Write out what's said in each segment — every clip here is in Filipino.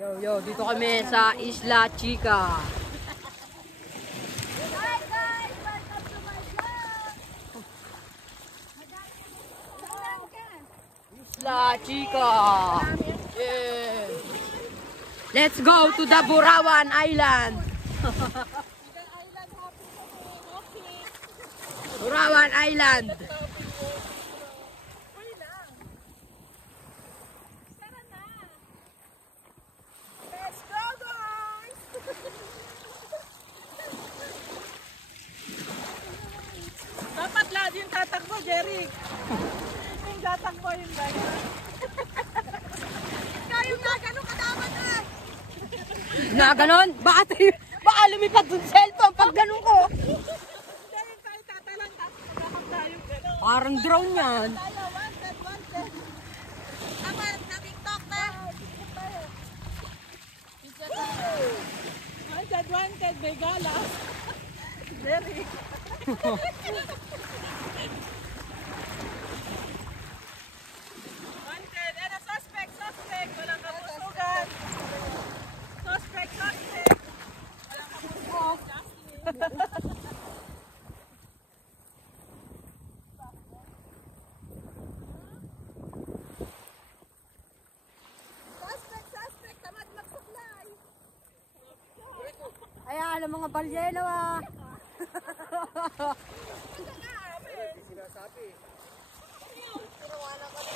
Yo, dito kami sa Isla Chica. Hi guys! Welcome to my vlog! Isla Chica. Yeah. Let's go to the Burawan Island. Burawan Island. Let's go guys! Dapat lahat yung tatakbo, Jerry. Yung tatakbo yung gano'n. Kayong na gano'n kadaman ah! Na ganon? Baka lumipad dun cellphone pag ganon ko. Dahil tayo tatalang tapos magkakap tayo gano'n. Parang drone yan. Tayo, wanted. Ako, sa TikTok na! Wanted, may gala. Jerry. Wanted, and a suspect. Walang kapusugan. Suspect. Walang kapusog. Suspect! Tamad magsuklay! Ayan, ang mga balyeno ah.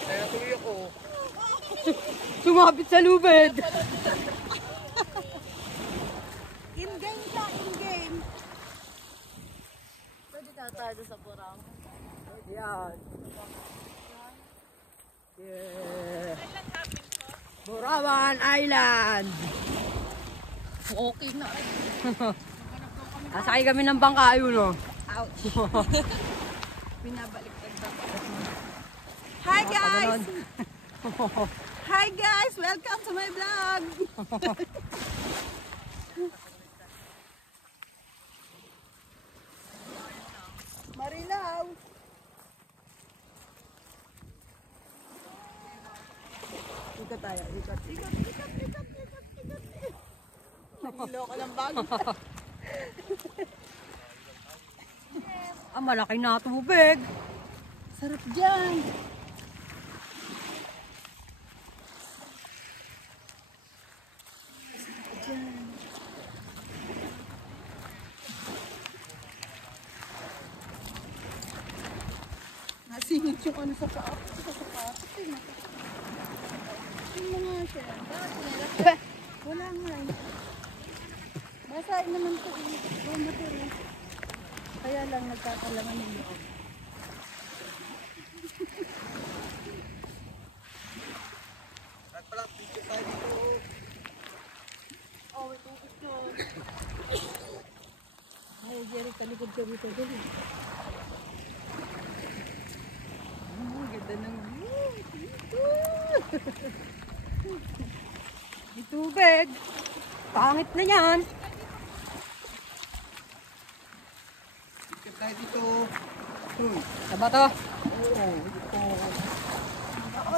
Kaya tuloy ako. Sumabit sa lubid. In-game siya, in-game! Pwede tayo sa Burang. Yan. Yeah. Burawan Island. Okay na. Asakay kami ng bangka yun, no? Ouch. Binabaliktad ba? Hi guys! Hi guys! Welcome to my vlog! Marilaw! Ikot tayo, ikot. Nahilo ko ng bag. Ah, malaki na tubig. Sarap dyan. Nasingit yung ano sa paa. Yung mga siya. Wala nga eh. Basahin naman ito eh. Roma to eh. Kaya lang nagkakalangan ng loob. At pala, picture tayo dito. Oh, ito gusto. Ay, Jerry, talikod ka dito. Dali. Ganda ng Di tubig. Pangit na yan. Picture tayo dito. Sa bato.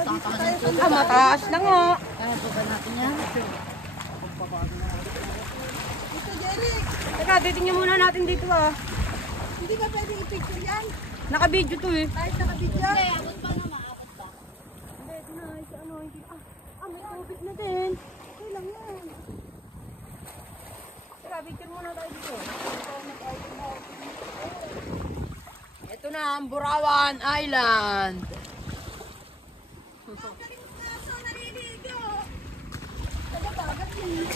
dito tayo sa Ah, mataas lang nga. Kaya po ba natin yan? dito, Jerry. Teka, titingnan muna natin dito ah. Hindi ba pwede i-picture yan? Naka-video to eh. Kahit naka-video? Abot pa na, maabot pa. Hindi, na, sa ano, hindi. May tubig na din. Okay lang yan. Teka, picture muna tayo dito. Ito na ang Burawan Island. Tagabagat yun.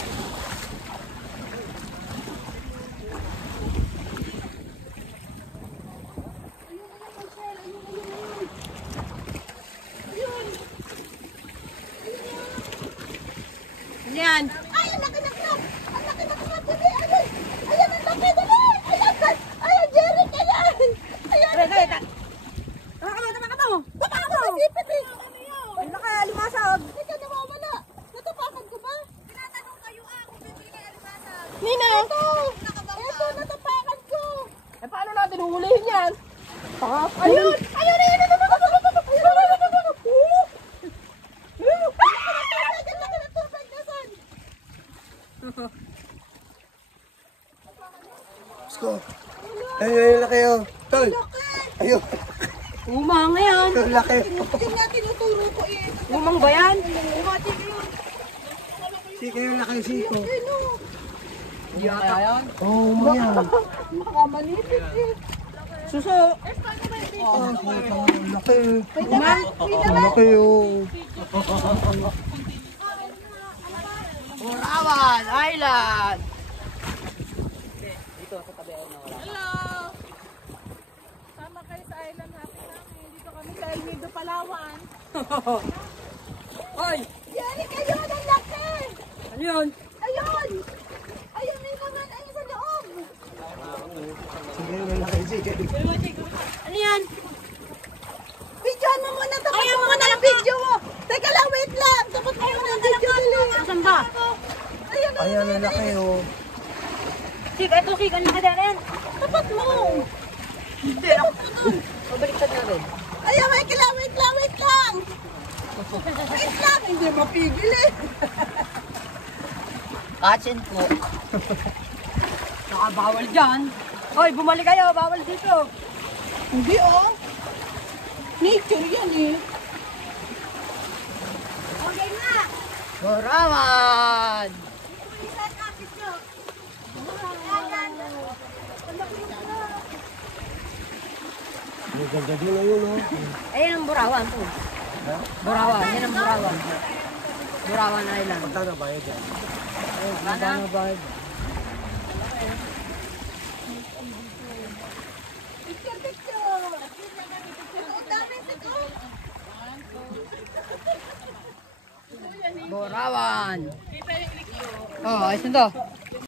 Ano yan? Ay, ang laki ng crab! Ang laki ng crab! Dali, ayun! Ayan, ang laki! Dali! Ayan! Ayan, Jerry! Ayan! Ayan! Teka. Tama ka mo. Baka ako masipit eh! Ang laki, limasag. Hindi ka nawawala! Natapakan ko ba? Tinatanong kayo kung bibili kayo alimasag. Nina. Ito, natapakan ko! Eh, paano natin uhulihin yan? Ayun! Ayun! Ayun! ko. Ayun, laki oh. Tol. Ayun. Umang yan. Ayun, laki. Tingnan, tinuturo ko eh. Umang ba yan? Sige, ayun, laki yung siko. Hindi ata yan. Oo, umang yan. Makamanipit eh. Suso. Oh, laki. Umang. Laki oh. Burawan Island. Hello! Sama kayo sa island natin namin. Dito kami sa El Nido, Palawan. Hoy, Jerry, kayo, ang laki! ano yun? Ayun! Ayun, may naman, ayun sa loob! Sige, ayun, laki. Sige. Ano yan? Videoan mo muna, tapos mo muna ang video mo! Teka lang, wait lang! Tapos mo muna ang video dali! Asan ba? Ayun, Ayan, ang laki oh. Sig, ito sig, ang laki din. tapat mo! Hindi, ako. Pabaliktad natin. Ayun, wait lang, wait lang, wait lang! Wait lang, hindi mapigil eh! Katsin po. Nakabawal dyan. Hoy, bumalik kayo. Bawal dito. Hindi oh! Nature yan eh! Okay na! Burawan. Ang ganda din na yun oh. Ayan ang Burawan po. Burawan. Yan ang Burawan. Burawan Island. Magkano bayad yan? Ano ba? Picture, picture! Ito, dami ito! Burawan. Oh, ayos na to.